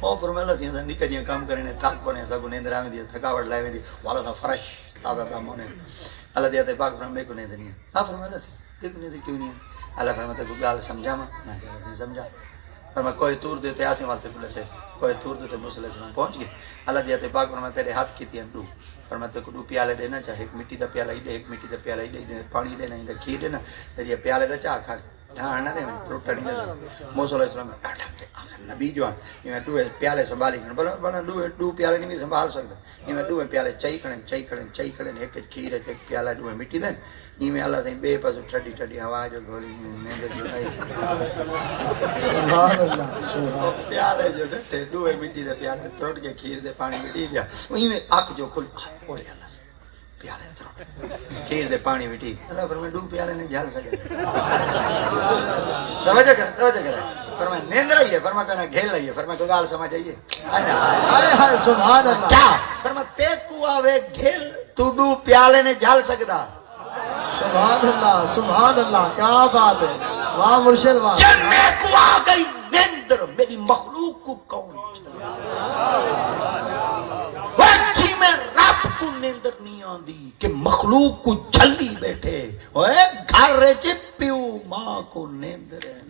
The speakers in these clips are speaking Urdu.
او فرمایا سی نک جی کام کرنے تھک پنے سگو نیندر آویں تھکاوٹ لائے ویندی والا سا فرش تازہ تام ہونے اللہ دے تے پاک فرمایا کو نیند نہیں ہے ہاں فرمایا سی دیکھ نیند کیوں نہیں ہے اللہ فرمایا تے گال سمجھا میں کہ نہیں سمجھا فرمایا کوئی تور دیتے آسے واسطے پولیس کوئی تور دیتے موسی علیہ السلام پہنچ گئے اللہ دے تے پاک فرمایا تیرے ہاتھ کیتی ہیں ڈو فرمایا تے کو ڈو پیالے دینا چاہے ایک مٹی دا پیالہ ہی دے ایک مٹی دا پیالہ ہی دے پانی دینا ہی دے کھیر دینا تے یہ پیالے دا چاہ کھا ڈھان نہ دے تروٹا نہیں دے موسی علیہ السلام ڈاٹا آخر نبی جو ہیں دو پیالے سنبھالی کھڑے بنا دو پیالے نہیں بھی سنبھال سکتا دو پیالے چائی کھڑے ایک کھیر ایک پیالہ دو مٹی دین میں اللہ سے بے پاسو ٹھڈی ٹھڈی ہوا جو گھولی نیند جڑائی سبحان اللہ پیالے جو ڈٹے دو مٹی دے پیالے تروٹ کے کھیر دے پانی مٹی گیا میں اکھ جو کھل اورے اللہ سے پیالے تروٹ کھیر دے پانی مٹی اللہ فرمائے دو پیالے نہیں جھال سکے توجہ کرے فرمائے نیند رہی ہے فرمائے کہنا گھیل رہی ہے فرمائے کو گال سمجھ آئیے ہائے سبحان اللہ کیا فرمائے تے کو آوے گھیل تو دو پیالے نے جھال سکدا سبحان اللہ کیا بات ہے واہ مرشد واہ جن میں کو آ گئی نیندر میری مخلوق کو کون بچی میں رب کو نیندر نہیں آندی کہ مخلوق کو جھلی بیٹھے اوے گھر رچ پیو ماں کو نیندر ہے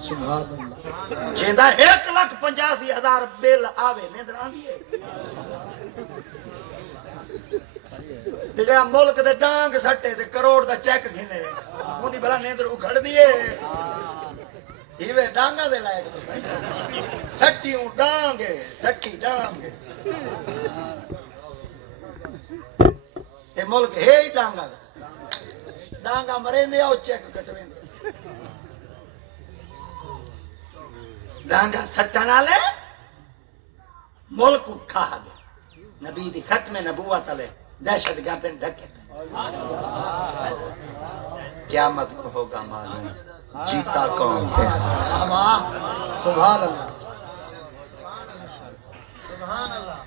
سبحان اللہ جیندہ 1,85,000 بل آوے نیندر آندی ہے جڑا ملک دے ڈانگ سٹے تے کروڑ دا چیک گھنے اونی بھلا نیندر اکھڑ دیے ہیوے ڈانگا دے لائق تو صحیح سٹیوں ڈانگے سٹی ڈانگے اے ملک ہے ہی ڈانگا دا ڈانگا مرین دے آؤ چیک کٹویں دے ڈانگا سٹن والے ملک کھا گئے نبی دی ختم نبوت والے دہشت گردن ڈھکے قیامت کو ہوگا معلوم جیتا کون ہے سبحان اللہ سبحان آج اللہ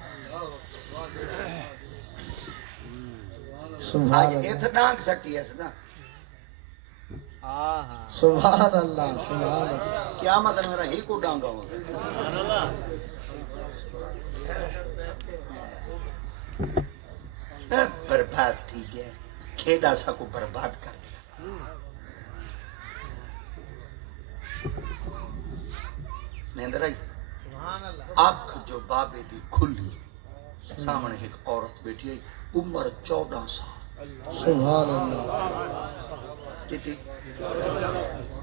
ایتھ ڈانگ سٹی ہے سدا سبحان اللہ سبحان اللہ قیامت میرا ہی کو ڈانگا ہوگا برباد تھی گیا کھیدا سا کو برباد کر دیا نیندر آئی آنکھ جو بابے دی کھلی سامنے ایک عورت بیٹھی ہے عمر 14 سال سبحان اللہ کیتی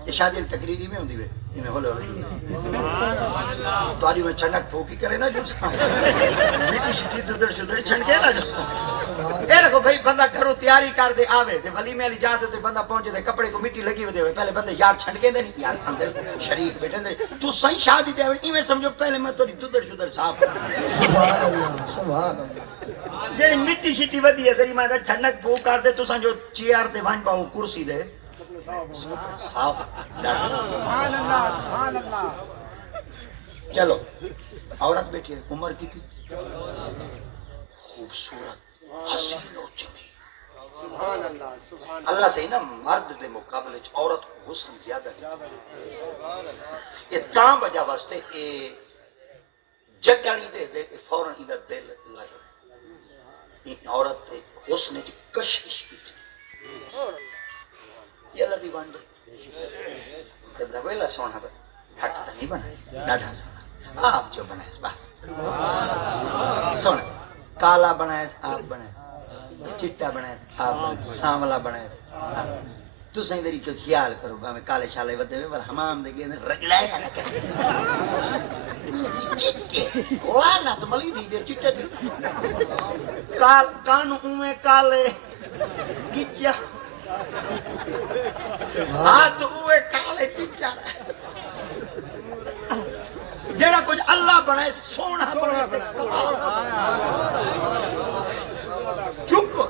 یہ شادی تقریری میں ہوندی وے میں ہولے تاری میں چھنک پھوکی کرے نا جو میٹی شٹی ددر شدر چھنکے نا جو اے رکھو بھائی بندہ گھروں تیاری کر دے آوے دے ولیمے علی جا دے بندہ پہنچے دے کپڑے کو مٹی لگی ہوئے دے پہلے بندے یار چھنکے دے نہیں یار اندر شریک بیٹھے دے تو صحیح شادی دے ایویں سمجھو پہلے میں تو ددر شدر صاف سبحان اللہ سبحان اللہ جڑی مٹی شٹی ودی ہے تیری میں چھنک پھوک کر دے تو سمجھو چیئر تے وان باو کرسی دے صاف سبحان اللہ چلو عورت بیٹھی ہے عمر کی تھی خوبصورت حسین و جمیل اللہ سے نا مرد دے مقابلے عورت کو حسن زیادہ ہے یہ تاں وجہ واسطے اے جڈانی دے دے فوراً ادھر دل لگ ایک عورت دے حسن چ کشش اتنی یہ اللہ دی بانڈے دویلا سونا تھا گھٹ تا نہیں بنا ڈاڈھا سونا آپ جو بنائے بس سونا کالا بنائے آپ بنائے چٹا بنائے آپ بنائے ساملا بنائے تو صحیح دری کیوں خیال کرو میں کالے شالے ودے ہوئے بل حمام دے گئے رگڑایا نہ کرے چٹے وانا تو ملی دی بے چٹے دی کانو اوے کالے گچا ہاتھ ہوئے کالے چچا جیڑا کچھ اللہ بنائے سونا بنائے چکو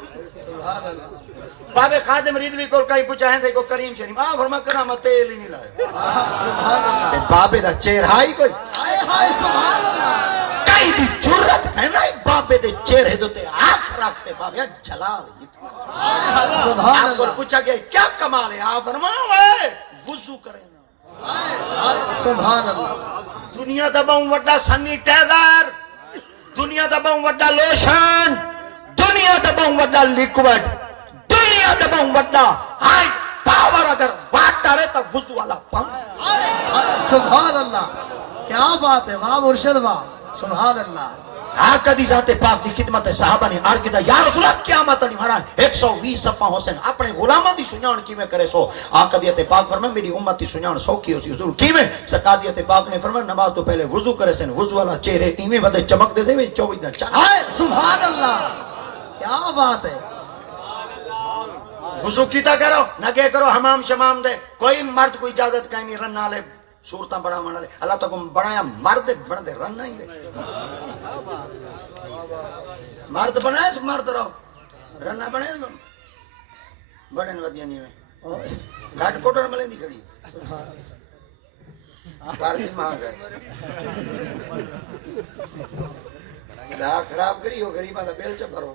بابے خادم ریدوی کو کہیں پوچھا ہے کو کریم شریف فرما کرا میں تیل ہی نہیں لائے بابے دا چہرہ ہی کوئی ہائے ہائے سبحان اللہ مائی دی جرت ہے نا بابے دے چہرے دوتے آنکھ رکھتے بابے جلال اتنا سبحان آپ کو اللہ پوچھا گیا کیا کمال ہے آپ فرماؤ وضو کریں سبحان اللہ دنیا دا بہوں وڈا سینیٹائزر دنیا دا بہوں وڈا لوشن دنیا دا بہوں وڈا لیکوڈ دنیا دا بہوں وڈا ہائی پاور اگر واٹر ہے تو وضو والا پمپ سبحان اللہ کیا بات ہے واہ مرشد واہ سبحان اللہ آقا دی ذات پاک دی خدمت صحابہ نے عرض کیتا یا رسول اللہ قیامت نہیں مارا 120 صفحہ حسین اپنے غلاموں دی سنجان کیویں کرے سو آقا دی ذات پاک فرمائے میری امت دی سنجان سوکھی ہو سی حضور کیویں سرکار دی ذات پاک نے فرمایا نماز تو پہلے وضو کرے سن وضو والا چہرے ایویں ودے چمک دے دے 24 دن چاہ ہائے سبحان اللہ کیا بات ہے وضو کیتا کرو نہ کہ کرو حمام شمام دے کوئی مرد کوئی اجازت کہیں نہیں رن والے صورتاں بڑا بنا لے اللہ تو کو بنایا مرد بن دے رن نہیں مرد بنائے مرد رہو رنا بنائے بڑے ودیا نہیں میں گھاٹ کوٹر ملے نہیں کھڑی پارسی مانگ ہے راہ خراب کری ہو غریباں دا بیل چ بھرو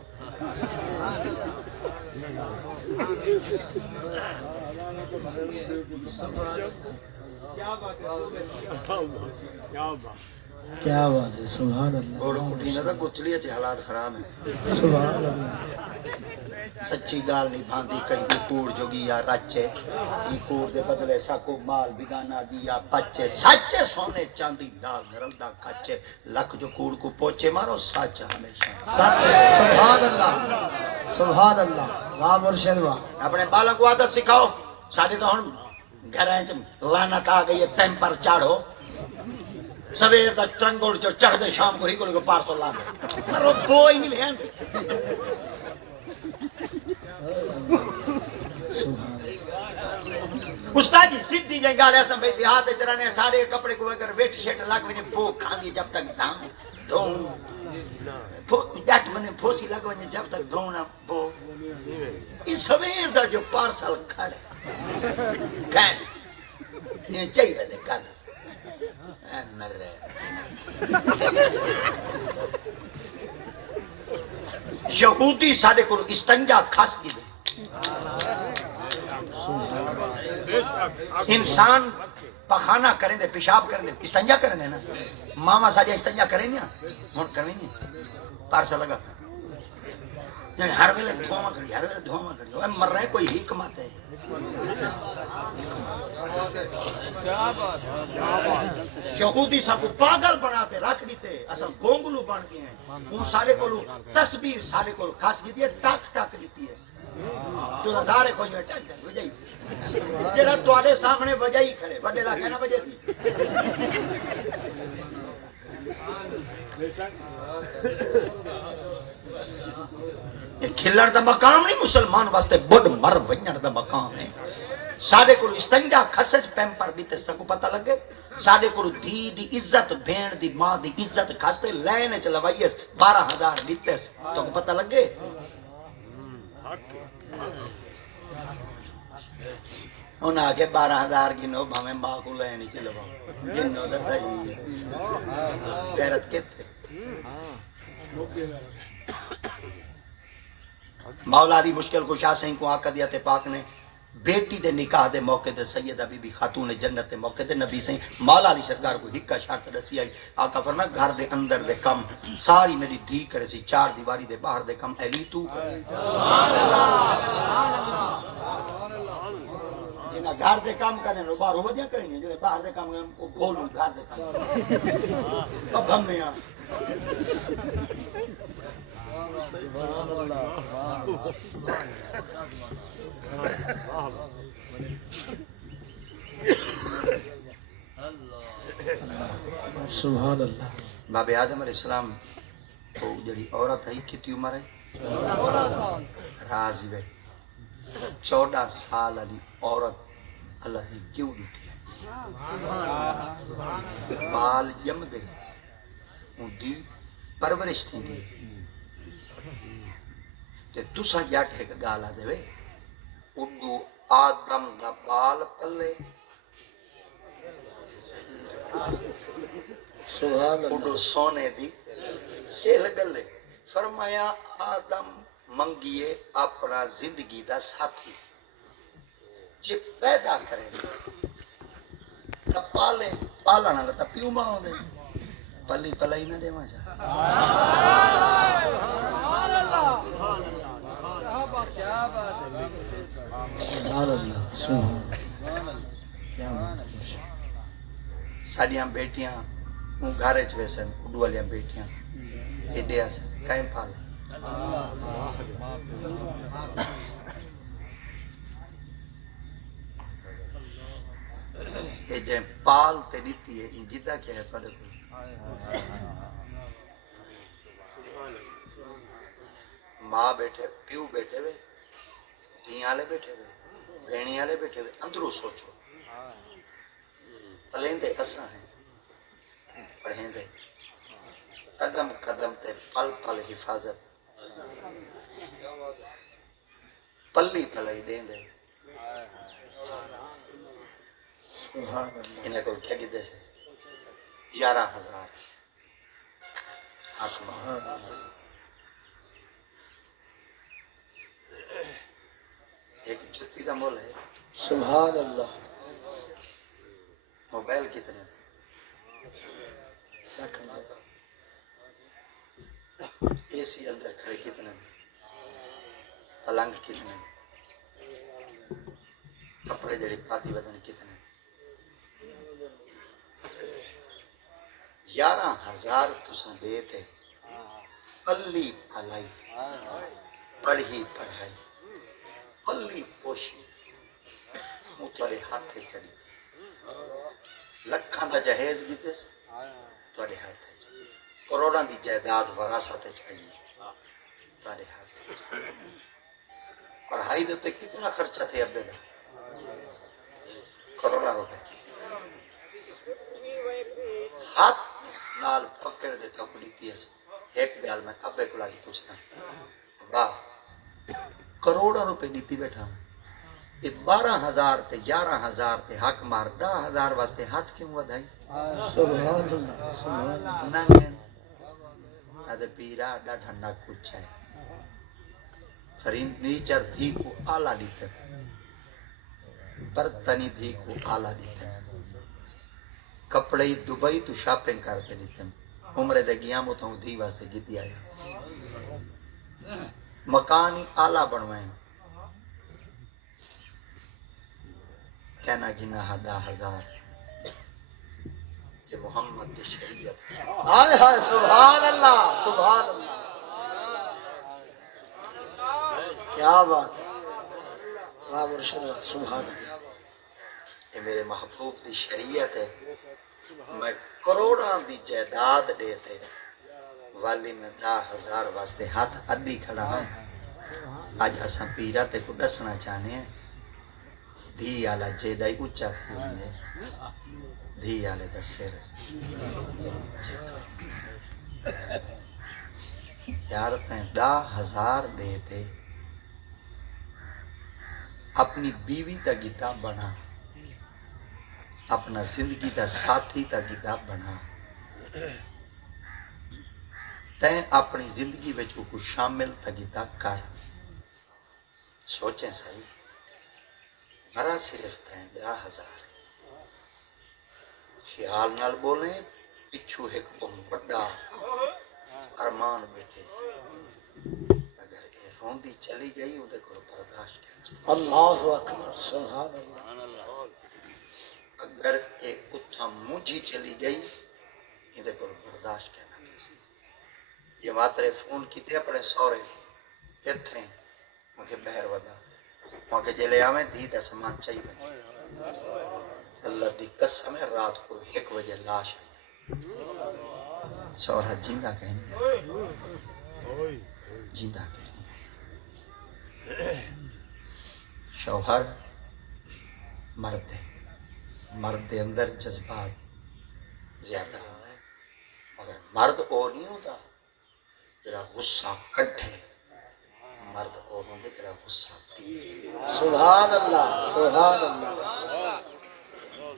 کیا بات ہے سبحان اللہ گوڑ کٹی نہ گتھڑی اچ حالات خراب ہیں سبحان اللہ سچی گال نہیں بھاندی کہیں کوڑ جوگی یا رچے ای کوڑ دے بدلے ساکو مال بگانا دیا پچے سچے سونے چاندی نال نرلدا کچے لکھ جو کوڑ کو پوچے مارو سچ ہمیشہ سچ سبحان اللہ سبحان اللہ واہ مرشد واہ اپنے بالوں کو عادت سکھاؤ سادے تو ہن گھراں چ لعنت آ گئی ہے پیمپر چاڑو سویر دا ترنگوڑ جو چڑھ دے شام کو ہی کو پارسل لا دے مرو بوئی نہیں لے استاد جی سیدھی جی گال ایسا بھائی دیہات چرانے سارے کپڑے کو اگر ویٹ شیٹ لگ ونے بو کھانی جب تک دام دھوں ڈٹ منے پھوسی لگ ونے جب تک دھونا بو اس سویر دا جو پارسل کھڑے کھڑ یہ چاہیے دے کد مرے یہودی سارے کو استنجا کھس دی انسان پخانہ کریں دے پیشاب کریں دے استنجا کریں دے نا ماما ساڑی استنجا کریں دے ہون کریں دے پارسا لگا ہر ویلے دھواں کھڑی ہر ویلے دھواں کھڑی وہ مر رہے کوئی حکمت ہے یہودی سب کو پاگل بناتے رکھ دیتے اصل گونگلو بن گئے ہیں وہ سارے کو تصویر سارے کو خاص کی دیئے ٹاک ٹاک دیتی ہے تو دارے کو جو ٹاک ٹاک بجائی جڑا تواڈے سامنے بجائی کھڑے بڑے لاکھے نہ بجے تھی کھلڑ دا مقام نہیں مسلمان واسطے بڑ مر ونجڑ دا مقام ہے سارے کو استنجا کھسج پیمپر دیتے سکو پتہ لگے سارے کو دھی دی عزت بھین دی ماں دی عزت کھستے لینے چلوائیس 12,000 دیتے تو پتہ لگے انہاں آگے 12,000 گنو بھامیں ماں کو لینے چلواؤ گنو دا جی غیرت کہتے مولا دی مشکل کشا سہیں کو آقا دیت پاک نے بیٹی دے نکاح دے موقع دے سیدہ بی بی خاتون جنت دے موقع دے نبی سہیں مولا علی سرکار کو ہکا شرط رسی آئی آقا فرمایا گھر دے اندر دے کم ساری میری دھی کرے سی چار دیواری دے باہر دے کم ایلی تو کرے جنہا گھر دے کام کرنے لو باہر ہو دیا کریں گے جنہا باہر دے کام کرنے وہ گھولوں گھر دے کام اب ہم میں آن سبحان اللہ باب آدم علیہ السلام تو جڑی عورت ہے کتی عمر ہے راضی ہے 14 سال علی عورت اللہ نے کیوں دیتی ہے بال جم دے ان دی پرورش تھی دی تے تسا جٹ ہے گالا دے وے اڈو آدم دا بال پلے سبحان اڈو اللہ سونے دی سیل گلے فرمایا آدم منگیے اپنا زندگی دا ساتھی جے پیدا کرے تا پالے پالن والا تا پیو ماں دے پلی پلائی نہ دے ماں جا سبحان اللہ سبحان اللہ کیا بات ہے ساڈیاں بیٹیاں گھر چ ویسن اڈو والیاں بیٹیاں ایڈے آسن کہیں پالے یہ جائیں پال تے دیتی ہے ان جدہ کیا ہے تھوڑے کو ماں بیٹھے پیو بیٹھے ہوئے دھیاں والے بیٹھے ہوئے بھینی والے بیٹھے ہوئے اندروں سوچو پلیندے اساں ہیں پڑھیں دے قدم قدم تے پل پل حفاظت پلی پلائی دیں دے سبحان اللہ انہیں کو کیا کہتے سے 11,000 آسمان ایک جتی کا مول ہے سبحان اللہ موبائل کتنے تھے اے سی اندر کھڑے کتنے تھے پلنگ کتنے تھے کپڑے جڑی پاتی بدن کتنے 11,000 تساں دے تے پلی پلائی پڑھی پڑھائی پلی پوشی تھوڑے ہاتھ چڑھی تھی لکھاں دا جہیز کیتے سے تھوڑے ہاتھ کروڑاں دی جائیداد وراثت چاہیے تھوڑے ہاتھ پڑھائی دے تے کتنا خرچہ تھے ابے دا کروڑا روپے ہاتھ نال پکڑ دے تو کلی پیس ایک گال میں ابے کو لگی پوچھنا واہ کروڑا روپے دیتی بیٹھا یہ 12,000 تے 11,000 تے حق مار 10,000 واسطے ہاتھ کیوں ودھائی سبحان اللہ سبحان اللہ ننگن ادھے پیرا ڈاڑھا نہ کچھ ہے فرنیچر دھی کو آلہ دیتے برتنی دھی کو آلہ دیتے کپڑے دبئی تو شاپنگ کرتے دیتے عمرے دے گیا متوں دھی واسطے گیتی آیا مکانی آلہ بنوائیں کہنا گنا 10,000 کہ محمد دی شریعت ہائے ہائے سبحان اللہ سبحان اللہ کیا بات ہے واہ مرشد سبحان اللہ یہ میرے محبوب دی شریعت ہے میں کروڑاں دی جائیداد دیتے والی میں 10,000 واسطے ہاتھ اڈی کھڑا ہوں آج اساں پیرا تے کو دسنا چاہنے ہیں دھی آلا جیدائی اچھا تھی انہیں دھی آلے دا سر یار تین 10,000 دیتے اپنی بیوی تا گیتا بنا اپنا زندگی دا ساتھی تا گیتا بنا تین اپنی زندگی وچ کو شامل تا گیتا کر سوچیں صحیح مرا صرف تین 10,000 خیال نال بولیں پچھو ایک بہت بڑا ارمان بیٹے اگر یہ روندی چلی گئی اندے کو برداشت کرنا اللہ اکبر سبحان اللہ اگر ایک اتھا مجھی چلی گئی اندے کو برداشت کرنا یہ ماترے فون کیتے اپنے سورے اتھے مجھے بہر ودا مجھے جلے آمیں دی دا سامان چاہیے اللہ دی قسم ہے رات کو 1 بجے لاش آئی سورہ جیندہ کہنی جیندہ کہنی شوہر مرد دے اندر جذبات زیادہ ہوتا ہے مگر مرد اور نہیں ہوتا جڑا غصہ کٹھے مرد اور ہوندے جڑا غصہ پی سبحان اللہ سبحان اللہ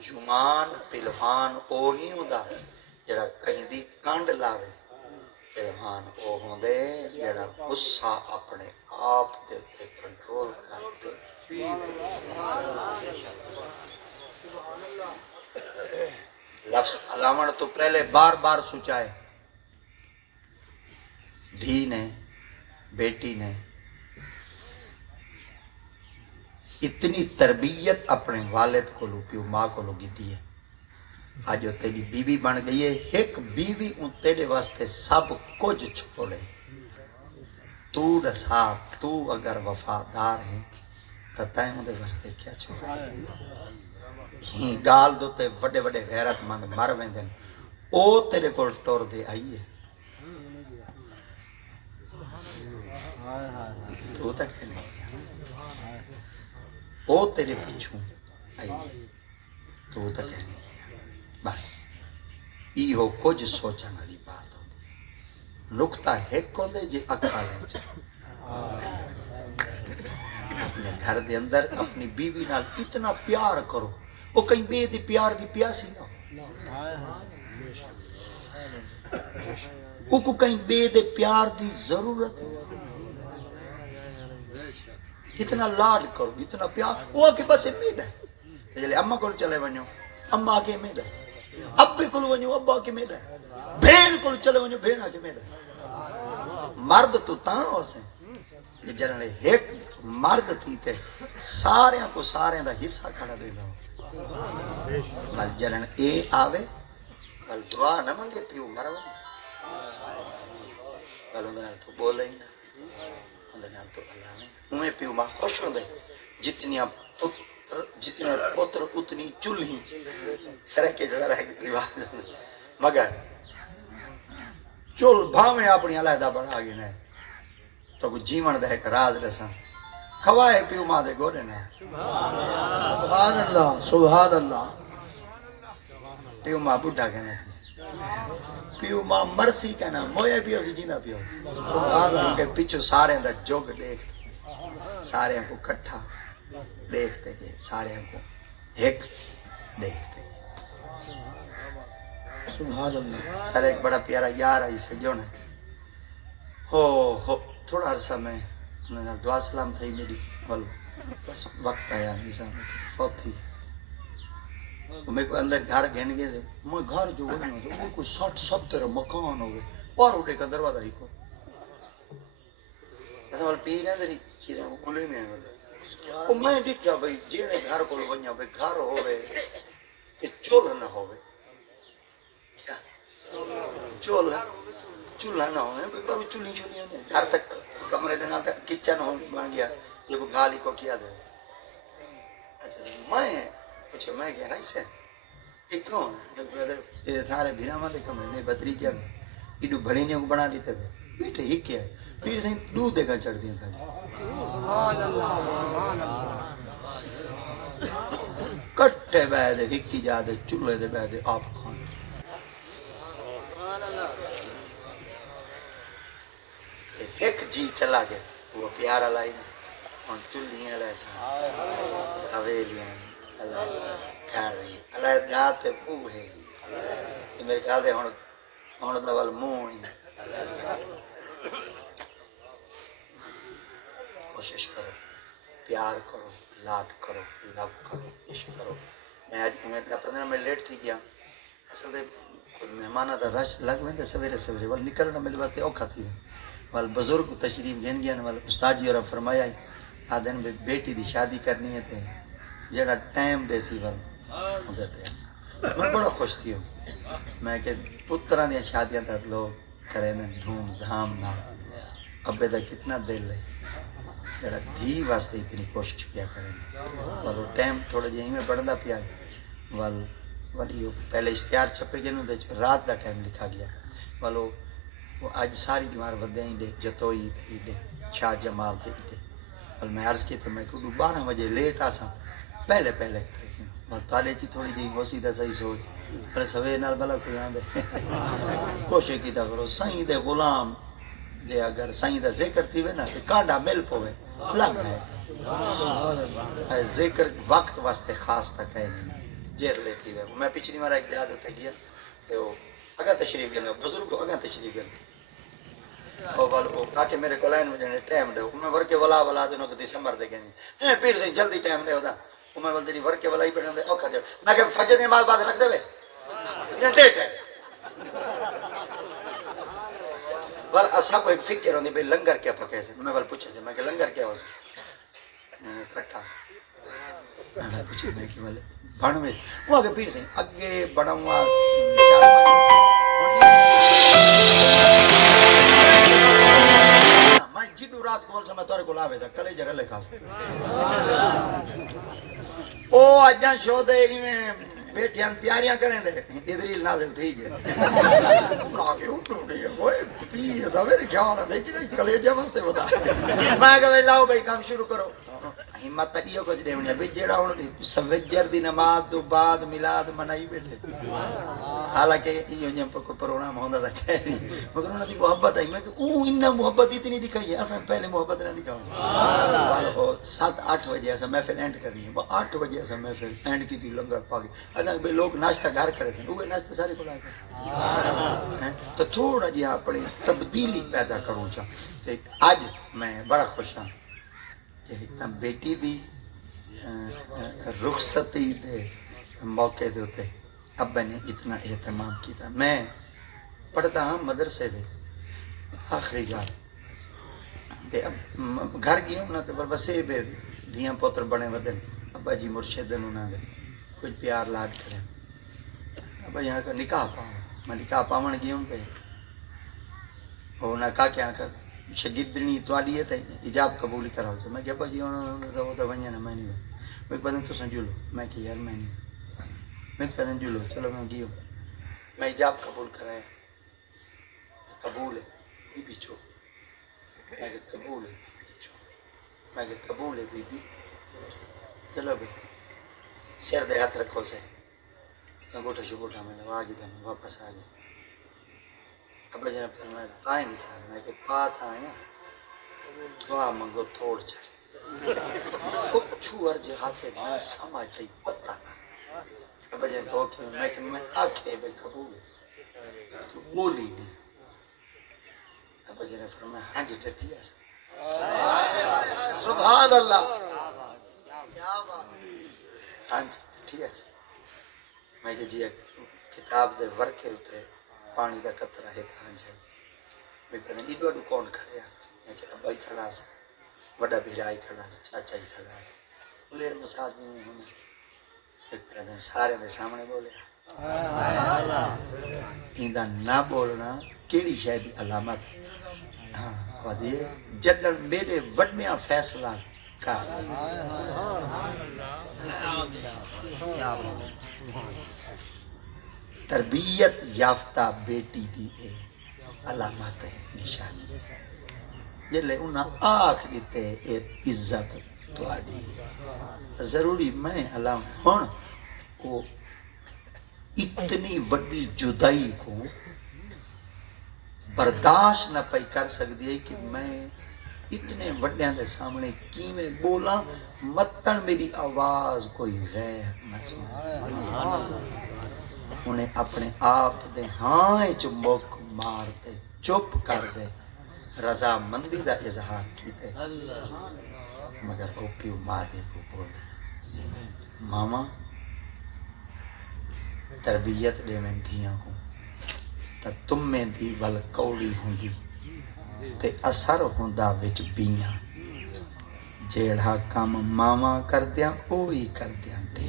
جمان پلوان او نہیں ہوتا جڑا کہیں دی کانڈ لاوے پہلوان وہ ہوندے جڑا غصہ اپنے آپ دے تے کنٹرول کرتے. لفظ علاوہ تو پہلے بار بار سوچائے دھی نے بیٹی نے اتنی تربیت اپنے والد کو لو پیو ماں کو لو گیتی ہے. آج جو تیری بیوی بن گئی ہے ایک بیوی ان تیرے واسطے سب کچھ چھوڑے. تو دسا تو اگر وفادار ہے تو تائیں اندے واسطے کیا چھوڑا. ہی گال دوتے وڈے وڈے غیرت مند مر ویندے او تیرے کول ٹر دے آئی ہے. تو تک ہے نہیں او تیرے پیچھوں آئی ہے. تو تک ہے نہیں بس ایہو کچھ سوچن والی بات ہوندی ہے. نقطہ ایک ہوندے جے اکھا لے چا اپنے گھر دے اندر اپنی بیوی نال اتنا پیار کرو وہ کہیں بے دی پیار دی پیاسی نہ ہو. وہ کو کہیں بے دے پیار دی ضرورت ہے. اتنا لاڈ کرو اتنا پیار وہ آکے بس میڈا ہے. جلے اماں کول چلے ونیو اماں آکے میڈا ہے. ابے کول ونیو ابا آکے میڈا ہے. بھین کول چلے ونیو بھین آکے میڈا ہے. مرد تو تاں ہو سے جنہوں ایک مرد تھی تے سارے کو سارے دا حصہ کھڑا دے گا. بل جنہوں اے آوے بل دعا نہ منگے پیو مرو بل اندھے تو بولے ہی نا اندھے تو اللہ نے انہیں پیو ماں خوش ہوں دے جتنی پتر اتنی چولہی سرکے جگہ رہ گئی بات مگر چول بھاویں اپنی علیحدہ بڑھا گئی نے تو کو جیون دے ایک راز رساں کھوائے پیو ماں دے گوڑے نے. سبحان اللہ سبحان اللہ. پیو ماں بڑھا کہنا تھی پیو ماں مرسی کہنا مویا پیو سی جیندہ پیو سی. کیونکہ پیچھو سارے دا جوگ دیکھتے سارے کو کٹھا دیکھتے گئے سارے کو ایک دیکھتے گئے. سبحان اللہ. سر ایک بڑا پیارا یار آئی سے جو نے ہو تھوڑا عرصہ میں انہوں نے دعا سلام تھی میری بس وقت آیا نظام فوت تھی. میں کو اندر گھر گھن گئے تھے میں گھر جو گئی ہوں تو وہ کوئی 60-70 مکان ہو گئے اور اٹھے کا دروازہ ہی کو ایسا والا پی رہے ہیں چیزیں کو کھلے میں ہیں وہ میں ڈٹا بھئی جیڑے گھر کو بنیا بھئی گھر ہوئے کہ چولہ نہ ہوئے کیا چولہ نہ ہوئے بھئی پر چولی ہوئے گھر تک کمرے دینا تک کچن ہو بن گیا یہ کو گالی کو کیا دے. اچھا میں کچھ میں گیا ایسے یہ کون یہ سارے بھیرا ماں دے کمرے نے بطری کیا ایڈو بھڑینیوں کو بنا لیتے تھے بیٹے ہی کیا ہے پھر سے دودھ دے کر چڑھ دیا تھا کٹے بیدے ہکی جادے چولے دے بیدے آپ کھانے. ایک جی چلا گیا وہ پیارا لائی اور چولیاں لیتا حویلیاں کھا رہی اللہ جاتے بوہے یہ میرے خیال دے ہون دوال مونی کوشش کرو پیار کرو لاد کرو لو کرو عشق کرو. میں آج پندرہ میں لیٹ تھی گیا اصل دے مہمانہ دا رش لگ ویندے سویرے سویرے وال نکلنا میرے واسطے اوکھا تھی وال بزرگ تشریف گھن گیا وال استاد جی اور فرمایا آدھن بیٹی دی شادی کرنی ہے تے جڑا ٹائم دے سی وال دیتے ہیں. میں بڑا خوش تھی ہوں میں کہ پترہ دیا شادیاں تھا لوگ کریں دھوم دھام نہ ابے دا کتنا دل ہے جڑا دھی واسطے اتنی کوشش کیا کریں والو ٹائم تھوڑا جہی میں پڑھنا پیا والی پہلے اشتہار چھپے گئے دے رات دا ٹائم لکھا گیا والو وہ آج ساری بیمار ودے ہی دے جتوئی دے شاہ جمال دے دے وال میں عرض کی تھے میں کو 12 بجے لیٹ آسا پہلے بل تالے چی تھوڑی جی ہو سی دا صحیح سوچ پر سوے نال بلا کوئی آندے کوشش کی تا کرو سائیں دے غلام جے اگر سائیں دا ذکر تھی وے نا کہ کانڈا مل پوے لگ گئے ذکر وقت واسطے خاص تک ہے نہیں جیر لیتی وے. میں پچھلی مارا ایک جہاد ہوتا گیا کہ وہ اگا تشریف گیا بزرگ اگا تشریف گیا وہ کہا کہ میرے کو لائن میں ٹائم دے میں ورکے ولا دینوں کہ دسمبر دے گئے نہیں پیر سے جلدی ٹائم دے ہوتا میں بول تیری ورکے والا ہی بیٹھے ہوندے اوکھا دے میں کہ فجر دی نماز بعد رکھ دے وے یہ ٹھیک ہے ول اسا کو ایک فکر ہوندی بھئی لنگر کیا پکے سے میں ول پوچھا میں کہ لنگر کیا ہو سے کٹا میں پوچھا میں کہ ول بنوے وہ کہ پیر سے اگے بنوا 4 میں جدو رات کول سے میں تورے کو لاوے سا کلے جرے لکھا او اجاں شو دے ایویں بیٹھیاں تیاریاں کریں دے ادریل نازل تھی گئے نا کے اٹھو دے ہوئے پی دا میرے خیال ہے دیکھی کلیجہ واسطے بتا میں کہ لاؤ بھائی کام شروع کرو ہمت تک یہ کچھ نہیں ہے جیڑا ہوں سوجر دی نماز تو بعد میلاد منائی بیٹھے حالانکہ یہ کوئی پروگرام ہوتا تھا کہہ نہیں مگر انہوں نے محبت آئی میں کہ انہیں محبت اتنی دکھائی ہے اصلا پہلے محبت نہ دکھاؤں 7-8 بجے ایسا محفل اینڈ کرنی ہے 8 بجے ایسا محفل اینڈ کی تھی لنگر پا کے ایسا کہ لوگ ناشتہ گھر کرے تھے وہ ناشتہ سارے کو لا کر تو تھوڑا جہاں اپنی تبدیلی پیدا کروں چاہ آج میں بڑا خوش ہوں کہ بیٹی دی رخصتی دے موقع دے ہوتے ابا نے اتنا اہتمام کیا میں پڑھتا ہوں مدرسے دے آخری گال تے اب گھر گیا ہوں نا تے بسے بے دھیاں پوتر بنے ودن ابا جی مرشد انہوں نے کچھ پیار لاد کریں ابا یہاں کا نکاح پاؤں میں نکاح پاون گیا ہوں تے انہوں نے کہا کہ آنکھا شگیدنی توالی ہے تے اجاب قبول کراؤ تے میں کہ ابا جی انہوں نے وہ تو ونیا نا میں نہیں میں پتہ تو سنجھولو میں کہ یار میں نہیں میں پتہ جلو چلو میں گیا میں اجاب قبول کرایا قبول ہے بی بی چھو میں کہ قبول ہے میں کہ قبول ہے بی بی چلو بھائی سر دے ہاتھ رکھو سے انگوٹھا شگوٹھا میں نے آگے دیں واپس آ گیا ابا جناب پھر میں پائے نہیں کھا میں کہ پات آیا دعا منگو توڑ چڑھ چھو ارجے ہاتھ سے میں سمجھ جائی پتہ نہ ابا جناب کہو کہ میں آکھے بھائی قبول ہے تو بولی نہیں ابا جناب فرمایا ہاں جی ڈٹی ہے سبحان اللہ ہاں جی ٹھیک ہے میں کہ جی کتاب دے ورکے ہوتے پانی دا قطرہ ہے کہاں جائے میں کہنے ایڈو اڈو کون کھڑے ہیں میں کہ ابا ہی کھڑا سا وڈا بھیرائی کھڑا سا چاچا ہی کھڑا سا لیر مساج نہیں ہونے ایک پہلے سارے دے سامنے بولے ایندہ نہ بولنا کیڑی شاید علامت ہاں ودی جدن میرے وڈمیاں فیصلہ کر تربیت یافتہ بیٹی دی اے علامت ہے نشانی جلے انہاں آخ دیتے اے عزت تواری ضروری میں علام ہون کو اتنی وڈی جدائی کو برداشت نہ پئی کر سکتی ہے کہ میں اتنے وڈیاں دے سامنے کی میں بولا متن میری آواز کوئی غیر نہ سنے انہیں اپنے آپ دے ہاں چمک مار دے چپ کر دے رضا مندی دا اظہار کی دے مگر او پیو ماں دے کو بول دے ماما تربیت دے میں دھیاں کو تا تم میں دی ول کوڑی ہوندی تے اثر ہوندا وچ بیاں جیڑا کام ماما کر دیاں اوہی کر دیاں دے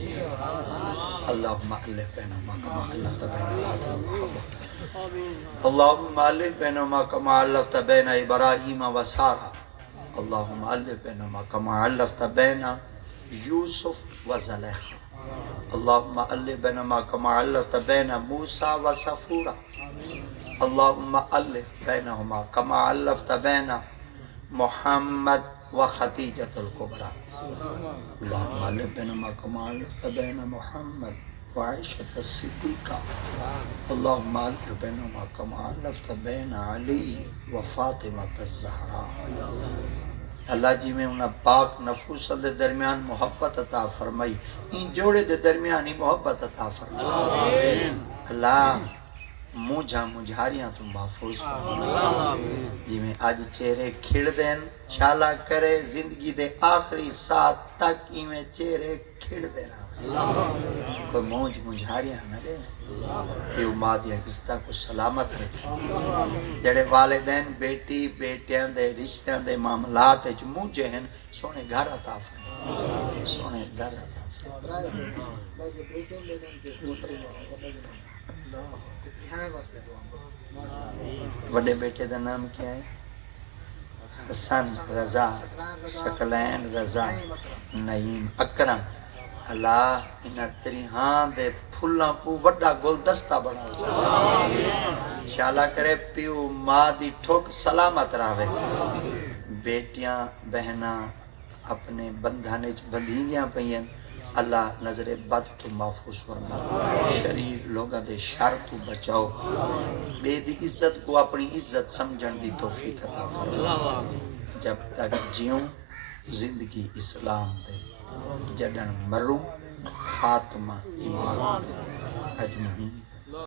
اللہم الف بینہما کما الفت بین آدم و حوا اللہم الف بینہما کما الفت بین ابراہیم و سارہ اللہم الف بینہما کما الفت بین یوسف و زلیخا اللہم الف بینہما کما الفت بین موسیٰ و صفورہ اللہم الف بینہما کما الفت بین محمد و خدیجۃ الکبریٰ اللہم الف بینہما کما الفت بین محمد و عائشہ الصدیقہ اللہم الف بینہما کما الفت بین علی و فاطمہ الزہراء اللہ جی میں انہاں پاک نفوس دے درمیان محبت عطا فرمائی ان جوڑے دے درمیان ہی محبت عطا فرمائی اللہ موجھا مجھاریاں تو محفوظ فرما جی میں آج چہرے کھڑ دین شالا کرے زندگی دے آخری ساتھ تک ایویں چہرے کھڑ دینا کوئی موج مجھاریاں نہ دے پیو ماں دیا قسطہ کو سلامت رکھے جڑے والدین بیٹی بیٹیاں دے رشتیاں دے معاملات جو موجے ہیں سونے گھر عطا فرما سونے گھر عطا وڈے بیٹے دا نام کیا ہے حسن رضا سکلین رضا نعیم اکرم اللہ انہاں تیری ہاں دے پھلاں کو وڈا گلدستہ بنا انشاءاللہ کرے پیو ماں دی ٹھوک سلامت راوے بیٹیاں بہناں اپنے بندھانے بندھیاں پئیں اللہ نظر بد تو محفوظ فرما شریر لوگاں دے شر تو بچاؤ بے دی عزت کو اپنی عزت سمجھن دی توفیق عطا فرما جب تک جیوں زندگی اسلام دے جڈن مروں خاتمہ ایمان دے اجمعین